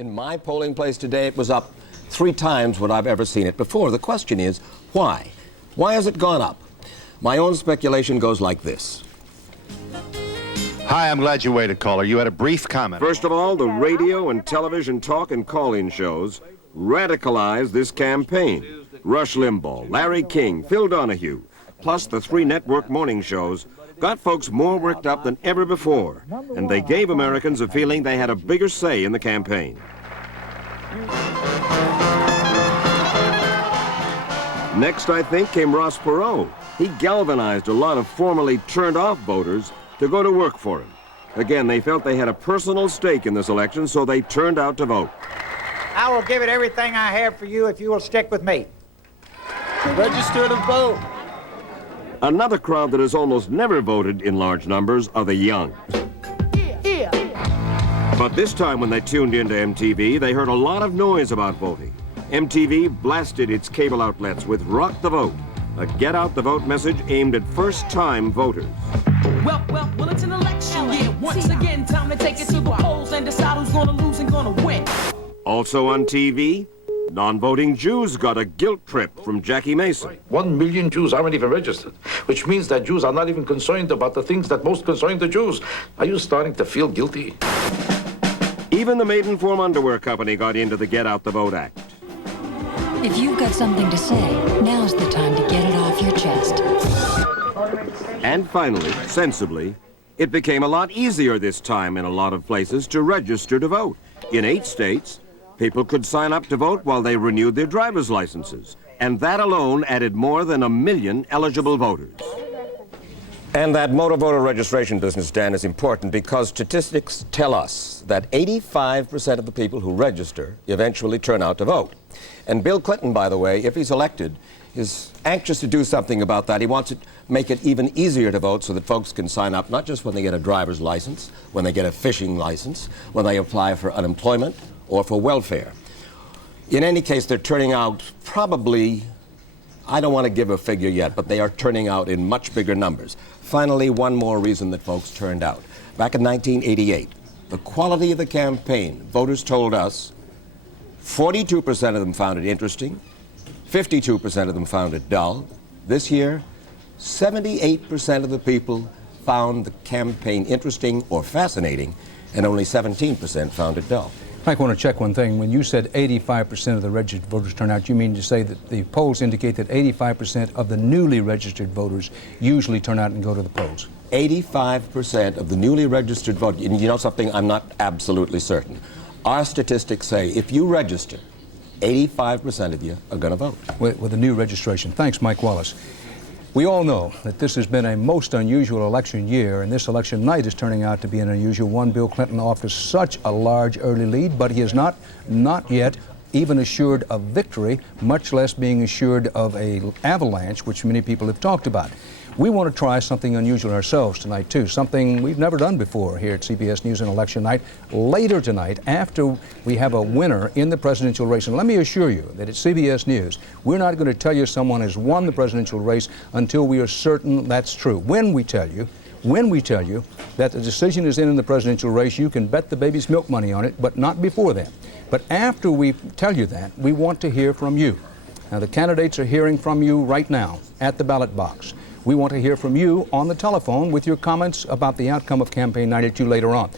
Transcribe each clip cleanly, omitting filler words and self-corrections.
In my polling place today, it was up 3 times what I've ever seen it before. The question is, why? Why has it gone up? My own speculation goes like this. Hi, I'm glad you waited, caller. You had a brief comment. First of all, the radio and television talk and call-in shows radicalized this campaign. Rush Limbaugh, Larry King, Phil Donahue, plus the 3 network morning shows got folks more worked up than ever before, and they gave Americans a feeling they had a bigger say in the campaign. Next, I think, came Ross Perot. He galvanized a lot of formerly turned-off voters to go to work for him. Again, they felt they had a personal stake in this election, so they turned out to vote. I will give it everything I have for you if you will stick with me. Register to vote. Another crowd that has almost never voted in large numbers are the young. But this time when they tuned into MTV, they heard a lot of noise about voting. MTV blasted its cable outlets with Rock the Vote, a get out the vote message aimed at first-time voters. Well, it's an election year. Once again, time to take it to the polls and decide who's gonna lose and gonna win. Also on TV, non-voting Jews got a guilt trip from Jackie Mason. 1 million Jews aren't even registered, which means that Jews are not even concerned about the things that most concern the Jews. Are you starting to feel guilty? Even the Maidenform Underwear Company got into the Get Out the Vote Act. If you've got something to say, now's the time to get it off your chest. And finally, sensibly, it became a lot easier this time in a lot of places to register to vote. In 8 states, people could sign up to vote while they renewed their driver's licenses. And that alone added more than 1 million eligible voters. And that motor voter registration business, Dan, is important because statistics tell us that 85% of the people who register eventually turn out to vote. And Bill Clinton, by the way, if he's elected, is anxious to do something about that. He wants to make it even easier to vote so that folks can sign up, not just when they get a driver's license, when they get a fishing license, when they apply for unemployment or for welfare. In any case, they're turning out probably, I don't want to give a figure yet, but they are turning out in much bigger numbers. Finally, one more reason that folks turned out. Back in 1988, the quality of the campaign, voters told us 42% of them found it interesting, 52% of them found it dull. This year, 78% of the people found the campaign interesting or fascinating, and only 17% found it dull. I want to check one thing. When you said 85% of the registered voters turn out, you mean to say that the polls indicate that 85% of the newly registered voters usually turn out and go to the polls? 85% of the newly registered voters, and you know something, I'm not absolutely certain. Our statistics say if you register, 85% of you are going to vote. With a new registration. Thanks, Mike Wallace. We all know that this has been a most unusual election year, and this election night is turning out to be an unusual one. Bill Clinton offers such a large early lead, but he is not yet even assured of victory, much less being assured of an avalanche, which many people have talked about. We want to try something unusual ourselves tonight, too, something we've never done before here at CBS News on Election Night. Later tonight, after we have a winner in the presidential race, and let me assure you that at CBS News, we're not going to tell you someone has won the presidential race until we are certain that's true. When we tell you that the decision is in the presidential race, you can bet the baby's milk money on it, but not before then. But after we tell you that, we want to hear from you. Now, the candidates are hearing from you right now at the ballot box. We want to hear from you on the telephone with your comments about the outcome of Campaign Night at you later on.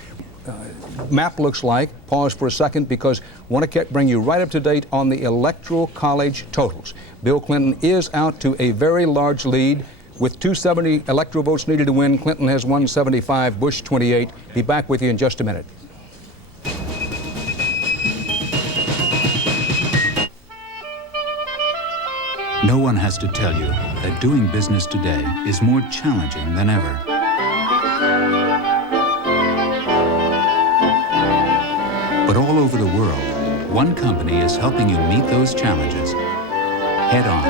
Map looks like, pause for a second, because I want to bring you right up to date on the Electoral College totals. Bill Clinton is out to a very large lead. With 270 electoral votes needed to win, Clinton has 175, Bush 28. Be back with you in just a minute. No one has to tell you that doing business today is more challenging than ever. But all over the world, one company is helping you meet those challenges head on,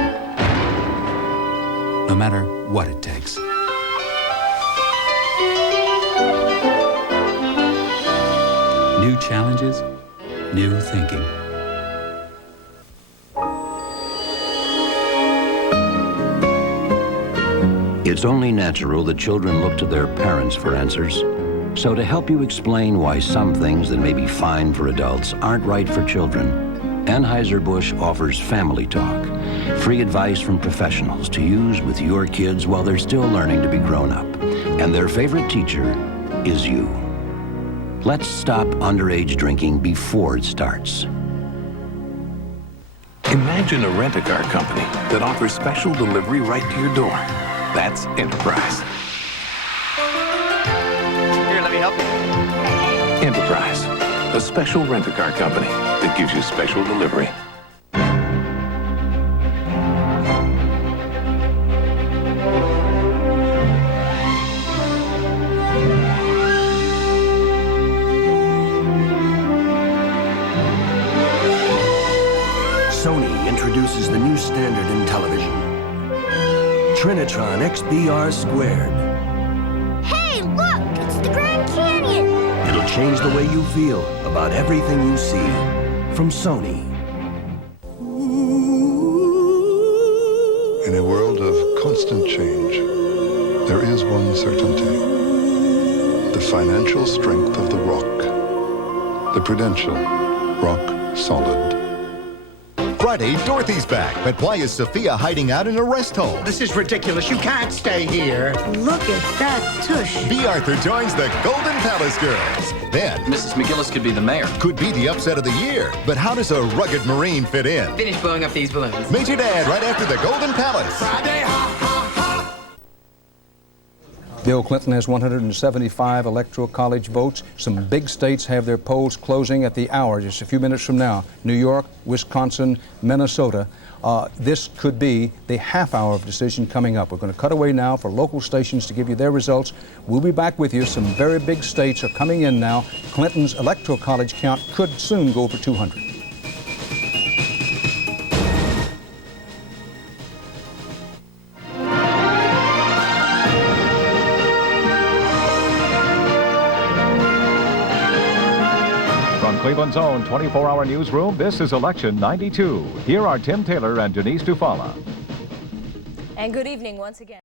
no matter what it takes. New challenges, new thinking. It's only natural that children look to their parents for answers. So to help you explain why some things that may be fine for adults aren't right for children, Anheuser-Busch offers Family Talk, free advice from professionals to use with your kids while they're still learning to be grown up. And their favorite teacher is you. Let's stop underage drinking before it starts. Imagine a rent-a-car company that offers special delivery right to your door. That's Enterprise. Here, let me help you. Enterprise, a special rent-a-car company that gives you special delivery. Sony introduces the new standard in television. Trinitron XBR Squared. Hey, look! It's the Grand Canyon! It'll change the way you feel about everything you see. From Sony. In a world of constant change, there is one certainty. The financial strength of the rock. The Prudential Rock Solid. Friday, Dorothy's back. But why is Sophia hiding out in a rest home? This is ridiculous. You can't stay here. Look at that tush. B. Arthur joins the Golden Palace Girls. Then, Mrs. McGillis could be the mayor. Could be the upset of the year. But how does a rugged Marine fit in? Finish blowing up these balloons. Major Dad right after the Golden Palace. Friday, ha, ha, ha. Bill Clinton has 175 electoral college votes. Some big states have their polls closing at the hour, just a few minutes from now. New York, Wisconsin, Minnesota. This could be the half hour of decision coming up. We're going to cut away now for local stations to give you their results. We'll be back with you. Some very big states are coming in now. Clinton's electoral college count could soon go over 200. Cleveland's own 24-hour newsroom, this is Election 92. Here are Tim Taylor and Denise Dufala. And good evening once again.